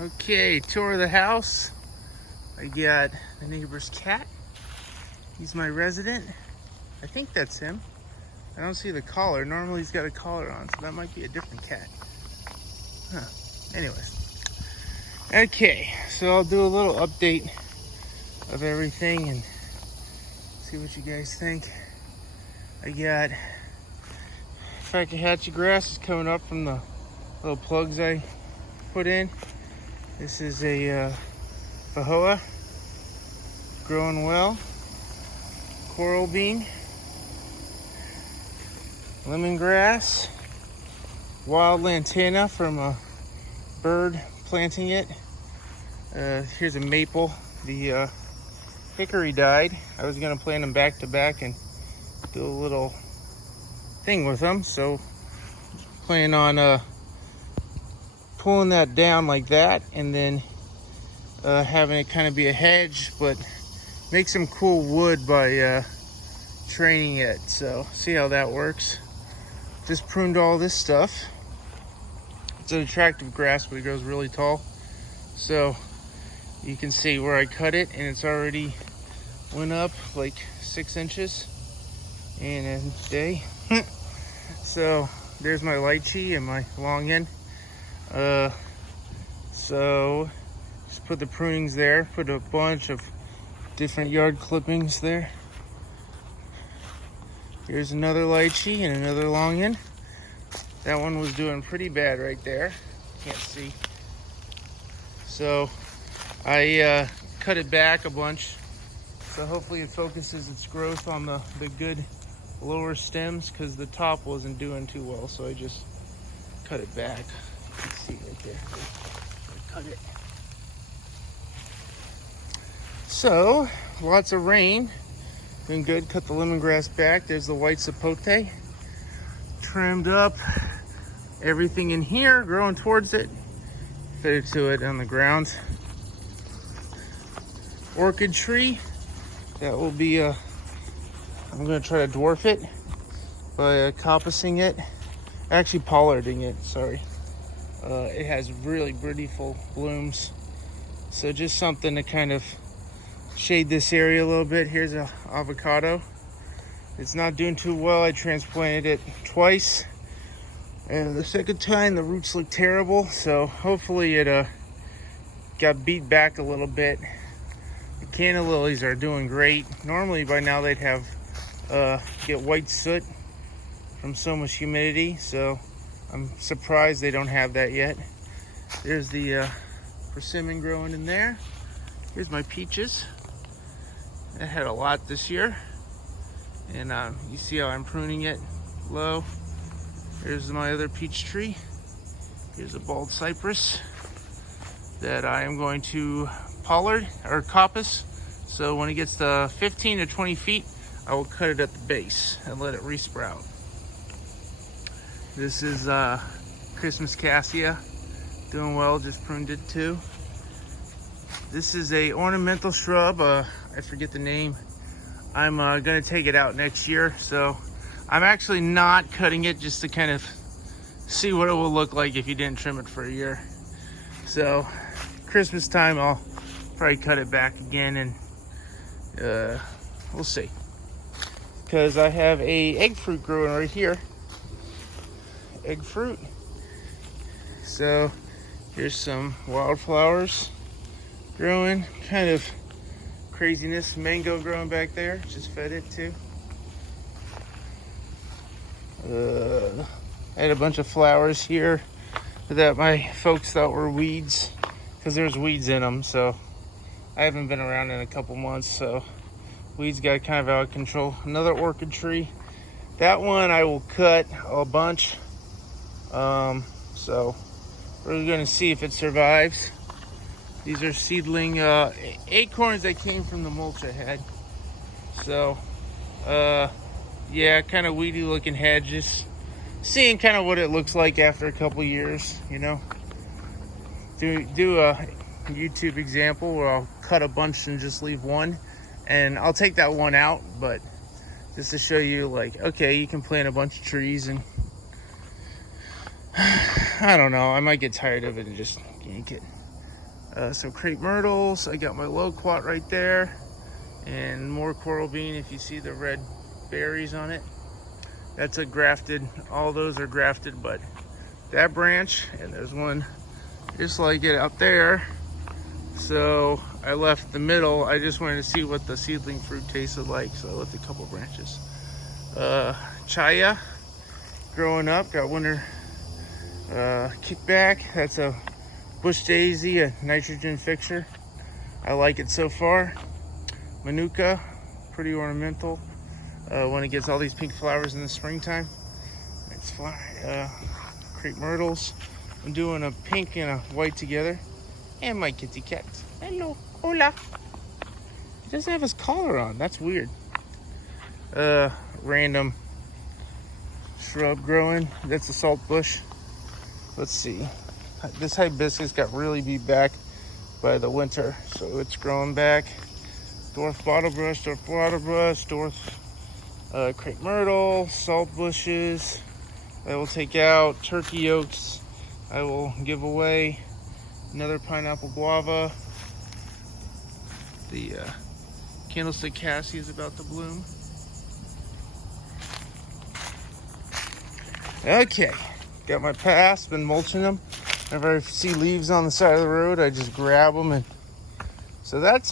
Okay, tour of the house. I got the neighbor's cat. He's my resident. I think that's him. I don't see the collar. Normally he's got a collar on, so that might be a different cat. Huh. Anyways. Okay, so I'll do a little update of everything and see what you guys think. I got Fakahatchee grass is coming up from the little plugs I put in. This is a Pahoa, growing well. Coral bean, lemongrass, wild lantana from a bird planting it. Here's a maple. The hickory died. I was gonna plant them back to back and do a little thing with them, so plan on pulling that down like that and then having it kind of be a hedge, but make some cool wood by training it. So see how that works. Just pruned all this stuff. It's an attractive grass, but it grows really tall. So you can see where I cut it, and it's already went up like 6 inches in a day. So there's my lychee and my long end. So just put the prunings there, put a bunch of different yard clippings there. Here's another lychee and another long end. That one was doing pretty bad right there. Can't see. So I cut it back a bunch. So hopefully it focuses its growth on the good lower stems, because the top wasn't doing too well. So I just cut it back. You can see right there. I cut it. So lots of rain. Doing good. Cut the lemongrass back. There's the white sapote. Trimmed up everything in here, growing towards it. Fitted to it on the ground. Orchid tree. That will be I'm going to try to dwarf it by coppicing it. Actually pollarding it, sorry. It has really beautiful blooms. So just something to kind of shade this area a little bit. Here's a avocado. It's not doing too well. I transplanted it twice, and the second time the roots look terrible, so hopefully it got beat back a little bit. The canna lilies are doing great. Normally by now they'd have get white soot from so much humidity, so I'm surprised they don't have that yet. There's the persimmon growing in there. Here's my peaches. I had a lot this year, and you see how I'm pruning it low. Here's my other peach tree. Here's a bald cypress that I am going to pollard or coppice. So when it gets to 15 to 20 feet, I will cut it at the base and let it resprout. This is Christmas cassia, doing well, just pruned it too. This is a ornamental shrub, I forget the name. I'm gonna take it out next year, so I'm actually not cutting it, just to kind of see what it will look like if you didn't trim it for a year. So Christmas time I'll probably cut it back again, and we'll see. Because I have a egg fruit growing right here. Egg fruit. So here's some wildflowers growing, kind of craziness. Mango growing back there, just fed it too. I had a bunch of flowers here that my folks thought were weeds, because there's weeds in them, so I haven't been around in a couple months, so weeds got kind of out of control. Another orchid tree. That one I will cut a bunch. So we're gonna see if it survives. These are seedling acorns that came from the mulch I had. So yeah, kind of weedy looking hedges. Seeing kind of what it looks like after a couple years, you know. Do a YouTube example where I'll cut a bunch and just leave one, and I'll take that one out, but just to show you, like, okay, you can plant a bunch of trees, and I don't know, I might get tired of it and just yank it. Some crepe myrtles. I got my loquat right there, and more coral bean. If you see the red berries on it, that's a grafted. All those are grafted, but that branch, and there's one just like it out there. So I left the middle. I just wanted to see what the seedling fruit tasted like, so I left a couple branches. Chaya, growing up, got winter kickback. That's a bush daisy, a nitrogen fixer. I like it so far. Manuka, pretty ornamental when it gets all these pink flowers in the springtime. It's crepe myrtles. I'm doing a pink and a white together. And my kitty cat. Hello, hola. He doesn't have his collar on. That's weird. Random shrub growing. That's a salt bush. Let's see. This hibiscus got really beat back by the winter, so it's growing back. Dwarf bottlebrush, dwarf crepe myrtle, salt bushes. I will take out turkey oaks. I will give away. Another pineapple guava. The candlestick cassie is about to bloom. Okay, got my paths, been mulching them. Whenever I see leaves on the side of the road, I just grab them, and so that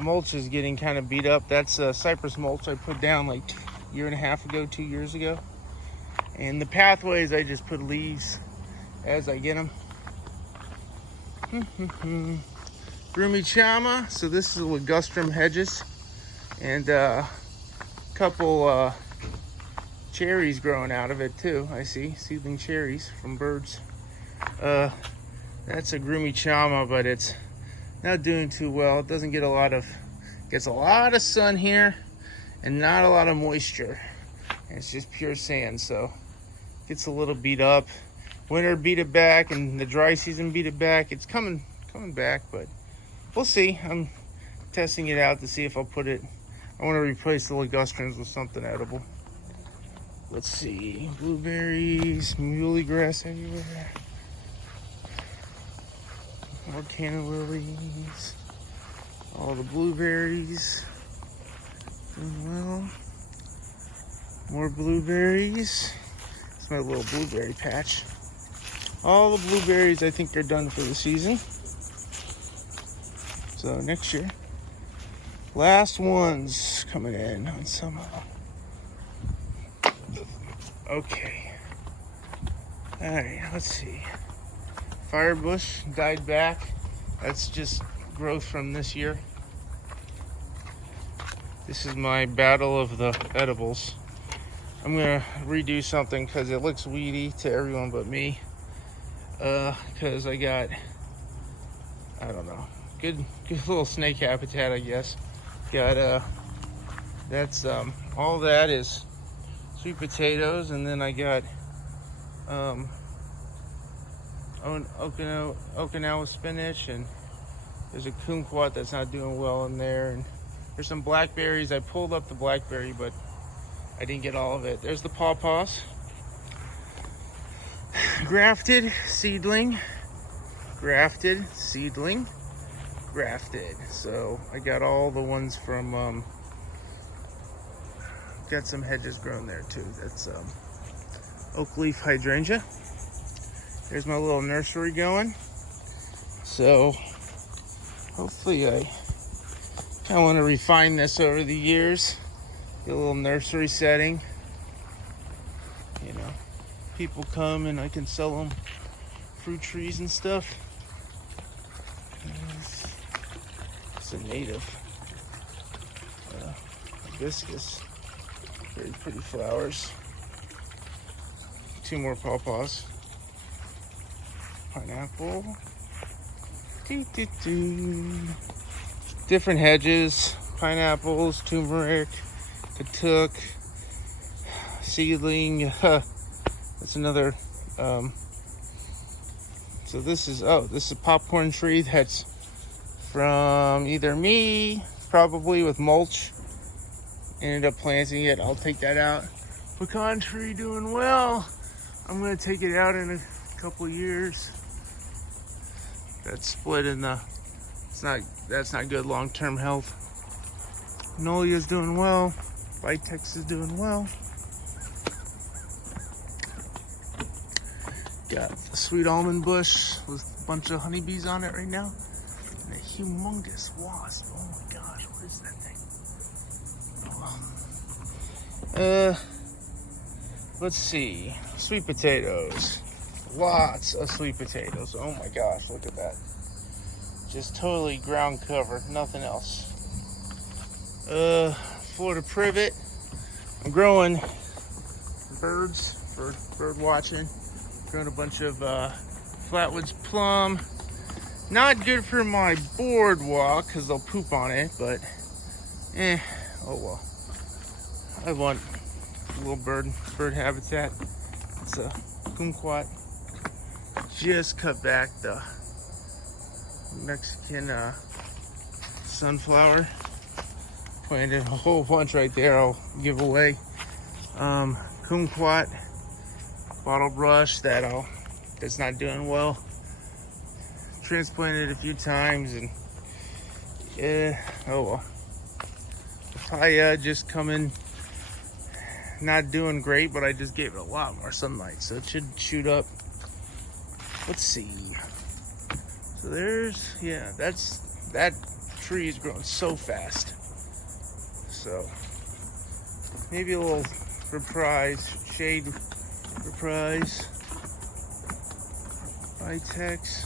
mulch is getting kind of beat up. That's cypress mulch I put down like a year and a half ago, 2 years ago. And the pathways, I just put leaves as I get them. Chama. So this is ligustrum hedges, and a couple cherries growing out of it too. I see seedling cherries from birds. That's a Chama, but it's not doing too well. It doesn't get gets a lot of sun here and not a lot of moisture. And it's just pure sand, so gets a little beat up. Winter beat it back, and the dry season beat it back. It's coming back, but we'll see. I'm testing it out to see if I'll put it. I want to replace the ligustrums with something edible. Let's see. Blueberries, muley grass everywhere. More canna lilies. All the blueberries. Doing well. More blueberries. It's my little blueberry patch. All the blueberries I think are done for the season. So next year. Last ones coming in on some of them. Okay. Alright, let's see. Firebush died back. That's just growth from this year. This is my battle of the edibles. I'm gonna redo something because it looks weedy to everyone but me. Because I got, I don't know, good little snake habitat, I guess. Got that's all that is sweet potatoes, and then I got Okinawa spinach, and there's a kumquat that's not doing well in there, and there's some blackberries. I pulled up the blackberry, but I didn't get all of it. There's the pawpaws. Grafted, seedling, grafted, seedling, grafted. So I got all the ones from, got some hedges grown there too. That's oak leaf hydrangea. There's my little nursery going. So hopefully I kind of want to refine this over the years. Get a little nursery setting. You know, people come and I can sell them fruit trees and stuff. It's a native hibiscus. Very pretty flowers. 2 more pawpaws. Pineapple. Different hedges. Pineapples, turmeric, katuk, seedling. That's another. So this is a popcorn tree that's from either me, probably with mulch. Ended up planting it. I'll take that out. Pecan tree doing well. I'm gonna take it out in a couple years. That split in the, that's not good long-term health. Nolia's doing well. Vitex is doing well. Got a sweet almond bush with a bunch of honeybees on it right now. And a humongous wasp. Oh my gosh, what is that thing? Let's see. Sweet potatoes. Lots of sweet potatoes. Oh my gosh, look at that. Just totally ground cover, nothing else. Florida privet. I'm growing birds for bird watching. Growing a bunch of flatwoods plum. Not good for my boardwalk because they'll poop on it, but oh well. I want a little bird habitat. It's a kumquat. Just cut back the Mexican sunflower. Planted a whole bunch right there. I'll give away. Kumquat, bottle brush that's not doing well. Transplanted a few times and oh well. Papaya just coming, not doing great, but I just gave it a lot more sunlight, so it should shoot up. Let's see. So that tree is growing so fast. So maybe a little shade reprise. Vitex,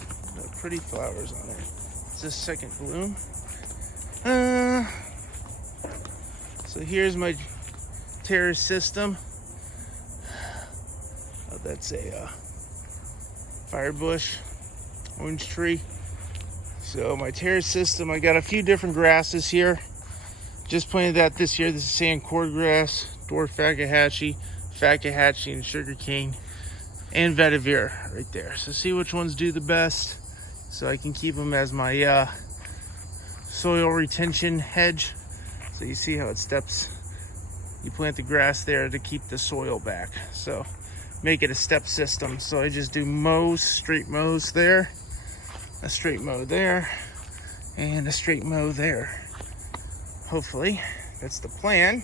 pretty flowers on it. It's a second bloom. So here's my terrace system. Oh, that's a firebush, orange tree. So my terrace system, I got a few different grasses here. Just planted that this year. This is sand cordgrass, dwarf fakahatchee, and sugarcane, and vetiver right there. So see which ones do the best, so I can keep them as my soil retention hedge. So you see how it steps. You plant the grass there to keep the soil back. So make it a step system. So I just do straight mows there, a straight mow there, and a straight mow there. Hopefully, that's the plan.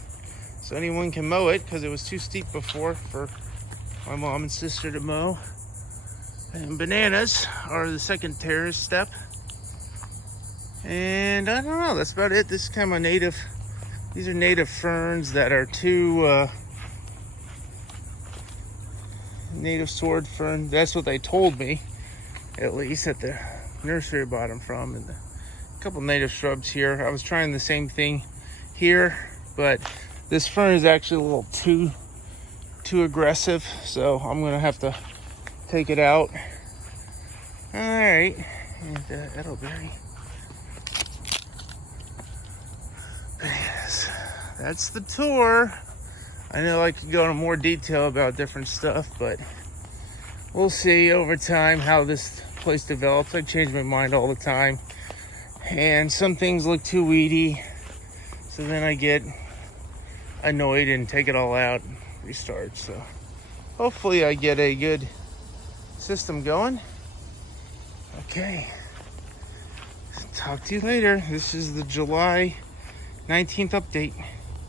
So anyone can mow it, because it was too steep before for my mom and sister to mow. And bananas are the second terrace step. And I don't know, that's about it. This is kind of a native, these are native ferns that are native sword fern. That's what they told me, at least at the nursery I bought them from. And a couple native shrubs here. I was trying the same thing here, but this fern is actually a little too aggressive, so I'm gonna have to take it out. All right, and elderberry. Bananas. That's the tour. I know I could go into more detail about different stuff, but we'll see over time how this place develops. I change my mind all the time, and some things look too weedy, so then I get annoyed and take it all out and restart. So hopefully I get a good system going. Okay, talk to you later. This is the July 19th update.